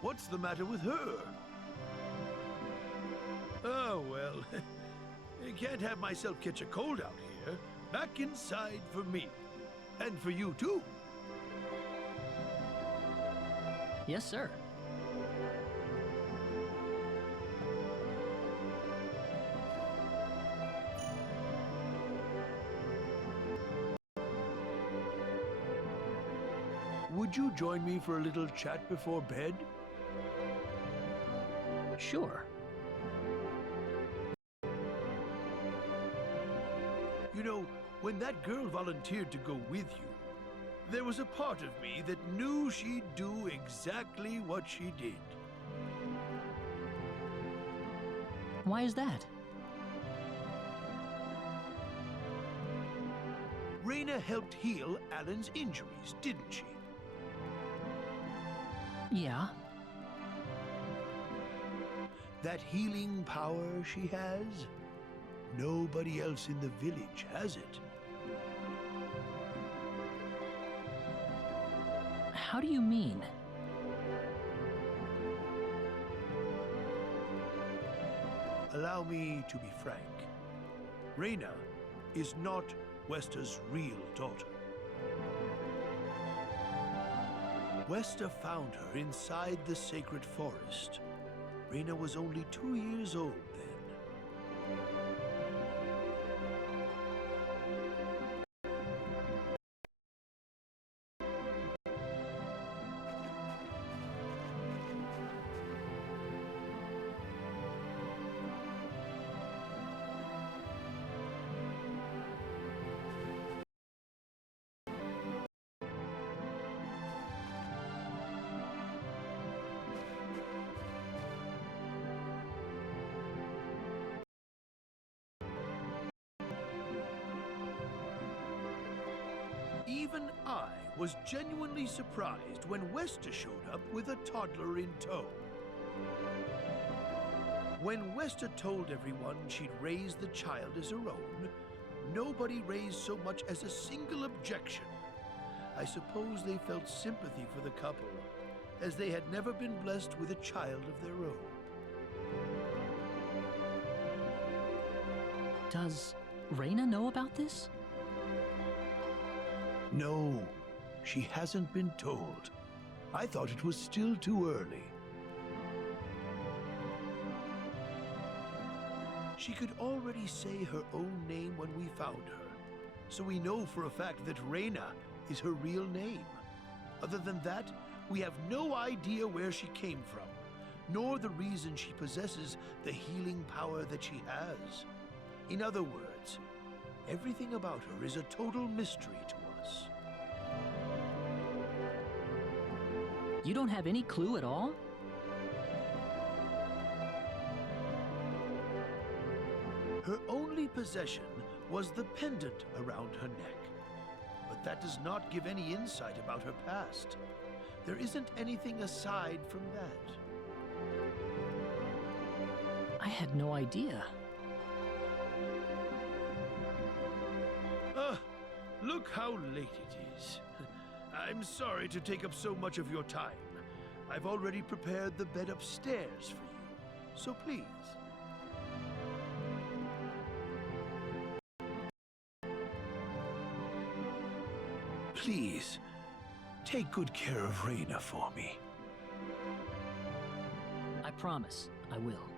What's the matter with her? Oh, well, I can't have myself catch a cold out here. Back inside for me. And for you, too. Yes, sir. Would you join me for a little chat before bed? Sure. You know, when that girl volunteered to go with you, There was a part of me that knew she'd do exactly what she did. Why is that? Rena helped heal Alan's injuries, didn't she? Yeah. That healing power she has, nobody else in the village has it. How do you mean? Allow me to be frank. Rena is not Wester's real daughter. Wester found her inside the sacred forest. Rena was only 2 years old then. Even I was genuinely surprised when Wester showed up with a toddler in tow. When Wester told everyone she'd raised the child as her own, nobody raised so much as a single objection. I suppose they felt sympathy for the couple, as they had never been blessed with a child of their own. Does Rena know about this? No, she hasn't been told. I thought it was still too early. She could already say her own name when we found her, so we know for a fact that Rena is her real name. Other than that, we have no idea where she came from, nor the reason she possesses the healing power that she has. In other words, everything about her is a total mystery to us. You don't have any clue at all? Her only possession was the pendant around her neck. But that does not give any insight about her past. There isn't anything aside from that. I had no idea. Look how late it is. I'm sorry to take up so much of your time. I've already prepared the bed upstairs for you, so please. Please, take good care of Rena for me. I promise, I will.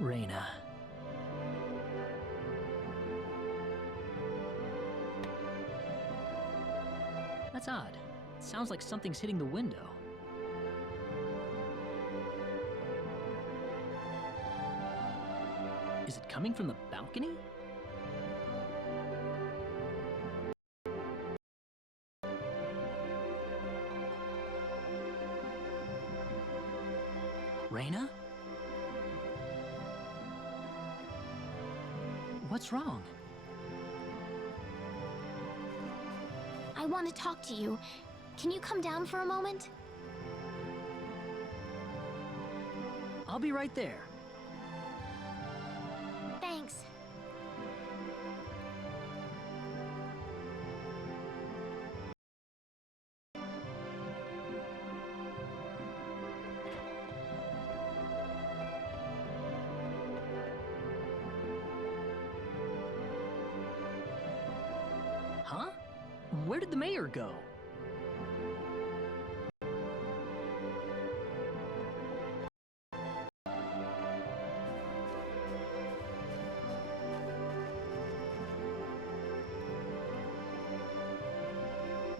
Rena. That's odd. It sounds like something's hitting the window. Is it coming from the balcony? Rena? What's wrong? I want to talk to you. Can you come down for a moment? I'll be right there. Thanks. Huh? Where did the mayor go?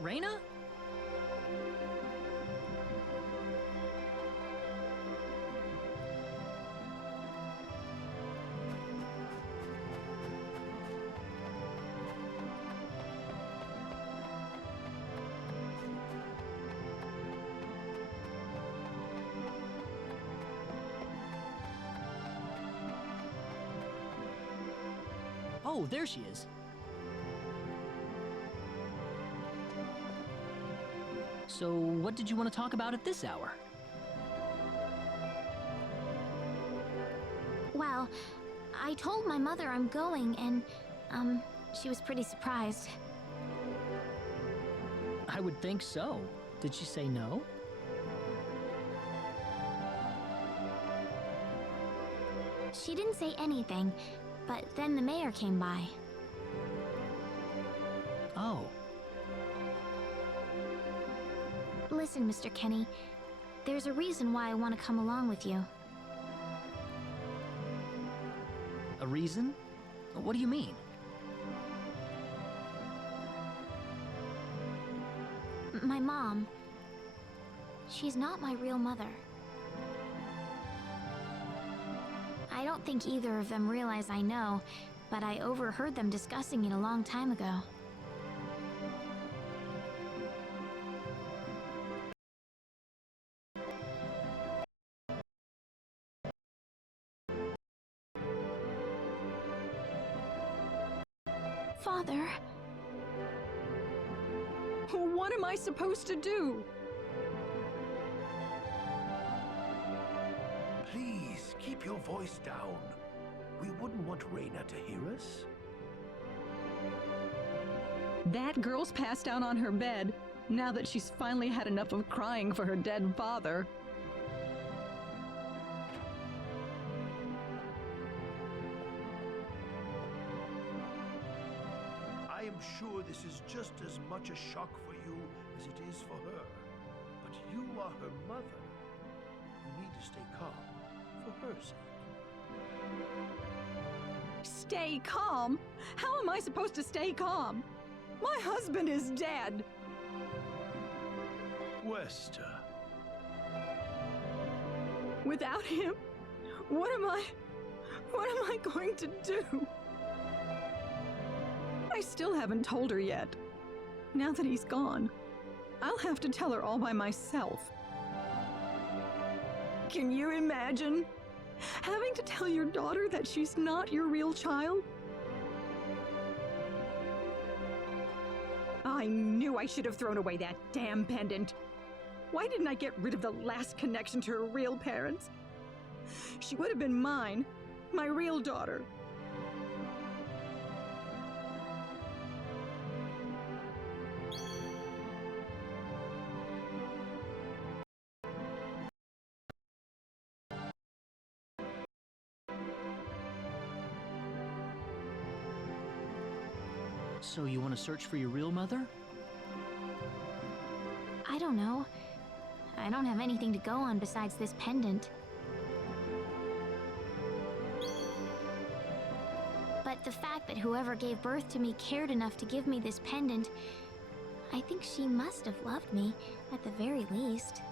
Rena? Oh, there she is. So, what did you want to talk about at this hour? Well, I told my mother I'm going, and, she was pretty surprised. I would think so. Did she say no? She didn't say anything, but then the mayor came by. Oh. Listen, Mr. Kenny, there's a reason why I want to come along with you. A reason? What do you mean? My mom, she's not my real mother. I don't think either of them realize I know, but I overheard them discussing it a long time ago. Father... What am I supposed to do? Please, keep your voice down. We wouldn't want Rena to hear us. That girl's passed out on her bed, now that she's finally had enough of crying for her dead father. I am sure this is just as much a shock for you as it is for her. But you are her mother. You need to stay calm for her sake. Stay calm? How am I supposed to stay calm? My husband is dead. Wester. Without him, what am I going to do? I still haven't told her yet. Now that he's gone, I'll have to tell her all by myself. Can you imagine having to tell your daughter that she's not your real child? I knew I should have thrown away that damn pendant. Why didn't I get rid of the last connection to her real parents? She would have been mine, my real daughter. So you want to search for your real mother? I don't know. I don't have anything to go on besides this pendant. But the fact that whoever gave birth to me cared enough to give me this pendant, I think she must have loved me, at the very least.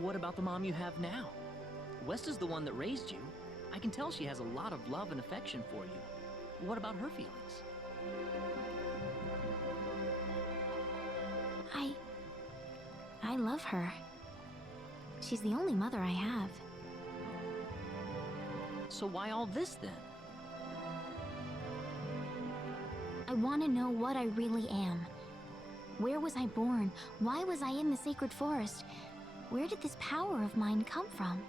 What about the mom you have now? West is the one that raised you. I can tell she has a lot of love and affection for you. What about her feelings? I love her. She's the only mother I have. So why all this then? I want to know what I really am. Where was I born? Why was I in the sacred forest? Where did this power of mine come from?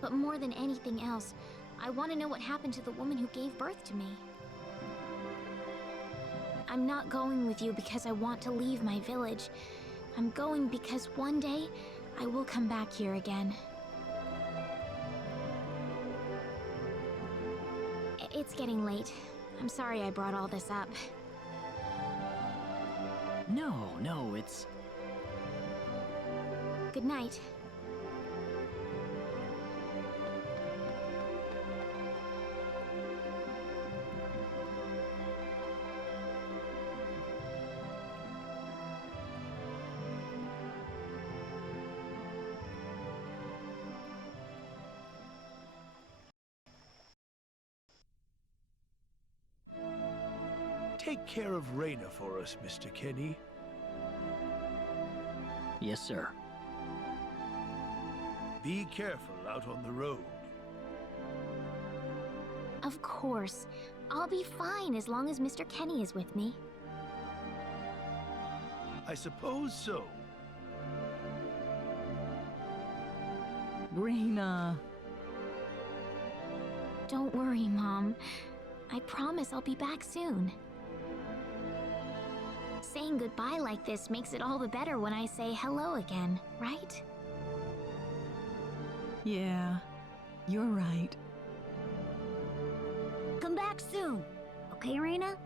But more than anything else, I want to know what happened to the woman who gave birth to me. I'm not going with you because I want to leave my village. I'm going because one day, I will come back here again. It's getting late. I'm sorry I brought all this up. No, it's... Good night. Take care of Rena for us, Mr. Kenny. Yes, sir. Be careful out on the road. Of course. I'll be fine as long as Mr. Kenny is with me. I suppose so. Rena. Don't worry, Mom. I promise I'll be back soon. Saying goodbye like this makes it all the better when I say hello again, right? Yeah, you're right. Come back soon. Okay, Rena?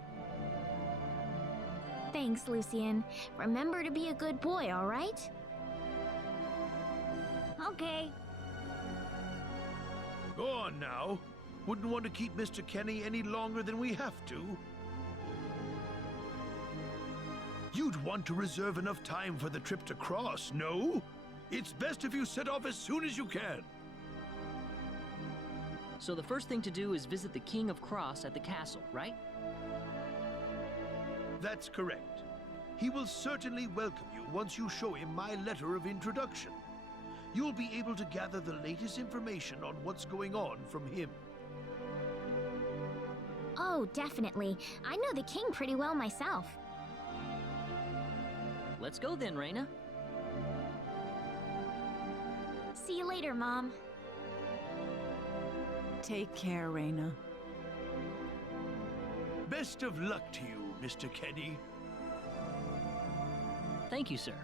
Thanks, Lucian. Remember to be a good boy, all right? Okay. Go on now. Wouldn't want to keep Mr. Kenny any longer than we have to. You'd want to reserve enough time for the trip to Cross, no? It's best if you set off as soon as you can. So the first thing to do is visit the King of Cross at the castle, right? That's correct. He will certainly welcome you once you show him my letter of introduction. You'll be able to gather the latest information on what's going on from him. Oh, definitely. I know the king pretty well myself. Let's go then, Rena. See you later, Mom. Take care, Rena. Best of luck to you, Mr. Kenny. Thank you, sir.